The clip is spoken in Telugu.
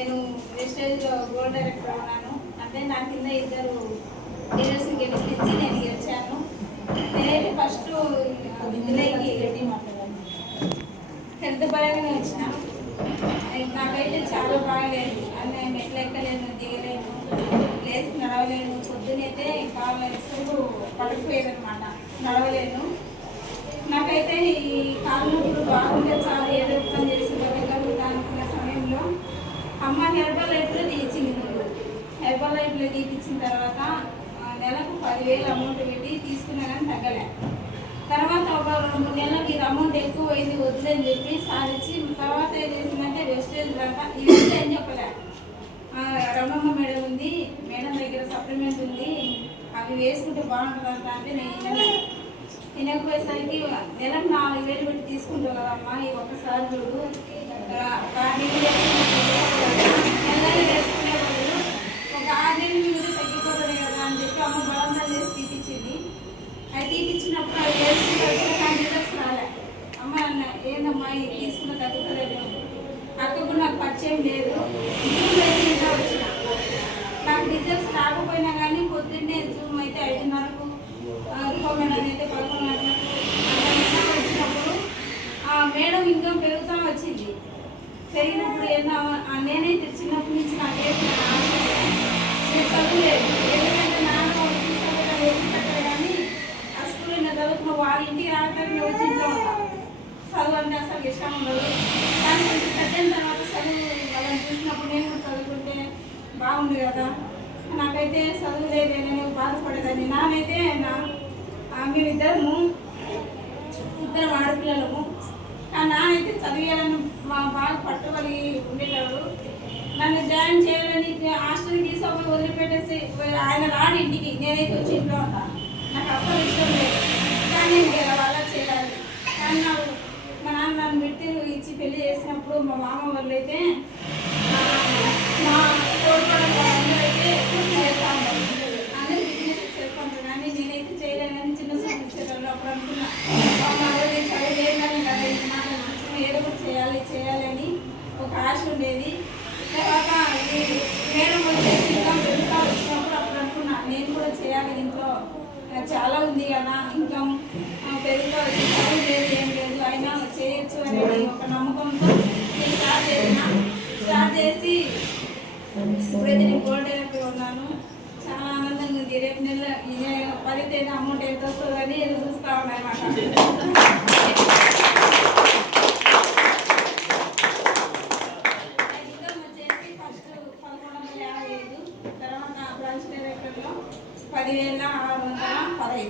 నేను వెస్టేజ్లో గోల్డ్ డైరెక్టర్ ఉన్నాను. అంటే నా కింద ఇద్దరు డీలర్స్ని గెలిపించి నేను గెలిచాను. నేనైతే ఫస్ట్ విధులకి హెల్త్ పరంగానే వచ్చిన. నాకైతే చాలా బాగాలేదు. అన్నీ మెట్లు ఎక్కలేను, దిగలేను, లేచి నడవలేను. పొద్దునైతే కాళ్ళు ఎప్పుడు పడిపోయేదనమాట, నడవలేను. నాకైతే ఈ కాళ్ళు నొప్పులు బాగుంటే చాలా ఏదో పని చేసి అనుకున్న సమయంలో అమ్మ హెర్బల్ లైఫ్లో తీయించింది. ముందు హెర్బల్ లైఫ్లో తీపించిన తర్వాత నెలకు 10,000 అమౌంట్ పెట్టి తీసుకున్నా కానీ తగ్గలే. తర్వాత ఒక 2-3 నెలలకు ఇది అమౌంట్ ఎక్కువ అయింది, వద్దులని చెప్పి సాధించి తర్వాత ఏం చేసిందంటే వెస్టేజ్ దాకా ఇవన్నీ అని చెప్పలే. రమణమ్మ మేడం ఉంది, మేడం దగ్గర సప్లిమెంట్ ఉంది, అవి వేసుకుంటే బాగుంటుందంట. అంటే నేను తినకపోయేసరికి నెలకు 4,000 పెట్టి తీసుకుంటావు కదమ్మా, ఈ ఒక్కసారి చూడు నెలలు వేసుకునే బదులు ఒక 6 నెలల మీద తగ్గిపోతుంది కదా అని చెప్పి అమ్మ బలంగా చేసి తీపించింది. అది తీపించినప్పుడు అది వేసుకుంటే కానీ రిజల్ట్స్ రాలే. అమ్మ అన్న ఏందమ్మా ఇది తీసుకున్న తగ్గుతలేదు. అక్కకు నాకు పరిచయం లేదు, ఇంట్లో వచ్చిన నాకు రిజల్ట్స్ రాకపోయినా కానీ పొద్దున్నే జూమ్ అయితే 5:30కు రూపమేడం అయితే 11:00 వచ్చినప్పుడు మేడం ఇంకా పెరుగుతూ వచ్చింది. పెరిగినప్పుడు ఏందో నేనైతే చిన్నప్పటి నుంచి నాకేసి నేను చదువులేదు. ఎందుకంటే నాన్న చూసాను కానీ ఆ స్కూల్లో నేను చదువుకున్న వాళ్ళ ఇంటికి రావడానికి వచ్చి ఇంట్లో ఉంటాను. చదువు అంటే అసలు ఇష్టం ఉండదు. కానీ కొంచెం పెద్ద తర్వాత చదువు వాళ్ళని చూసినప్పుడు నేను కూడా చదువుకుంటే బాగుంది కదా. నాకైతే చదువు లేదే, నేను బాధపడేదాన్ని. నానైతే మేమిద్దరము ఇద్దరు ఆడపిల్లలము. నానైతే చదివేయాలని బాగా పట్టుబడి ఉండేవాడు. నన్ను జాయిన్ చేయాలని హాస్టల్కి తీసుకొని వదిలిపెట్టేసి ఆయన రాడు ఇంటికి, నేనైతే వచ్చి ఇంట్లో ఉంటాను. నాకు అసలు ఇష్టం లేదు, కానీ నేను వాళ్ళ చేయాలి. కానీ నాకు మా నాన్న నన్ను పెట్టి ఇచ్చి పెళ్లి చేసినప్పుడు మా మామ వాళ్ళు అయితే మా తోడుకోవడం అందరైతే చేస్తా ఉంటారు, అందరూ బిజినెస్ చేస్తూ ఉంటారు. కానీ నేనైతే చేయలేదని చిన్న సూచన ఇచ్చేటప్పుడు అప్పుడు అనుకున్నా ఏదో ఒకటి చేయాలి అని ఒక ఆశ ఉండేది. తర్వాత మేడం వచ్చేసి ఇంకా పెరుగుతా వచ్చినప్పుడు అప్పుడు అనుకున్నా నేను కూడా చేయాలి, ఇంట్లో చాలా ఉంది కదా, ఇంకా పెరుగుతా వచ్చి చదువు లేదు ఏం లేదు అయినా చేయొచ్చు అనేది ఒక నమ్మకంతో నేను స్టార్ట్ చేసి ఇప్పుడైతే నేను గోల్డ్ డైరెక్టర్ ఉన్నాను. చాలా ఆనందంగా ఉంది. రేపు నెల 10 తేదీ అమౌంట్ ఎంత వస్తుందని ఎదురు చూస్తూ ఉన్నాయన్నమాట. తర్వాత బ్రాంచ్ డైరెక్టర్లో 10,615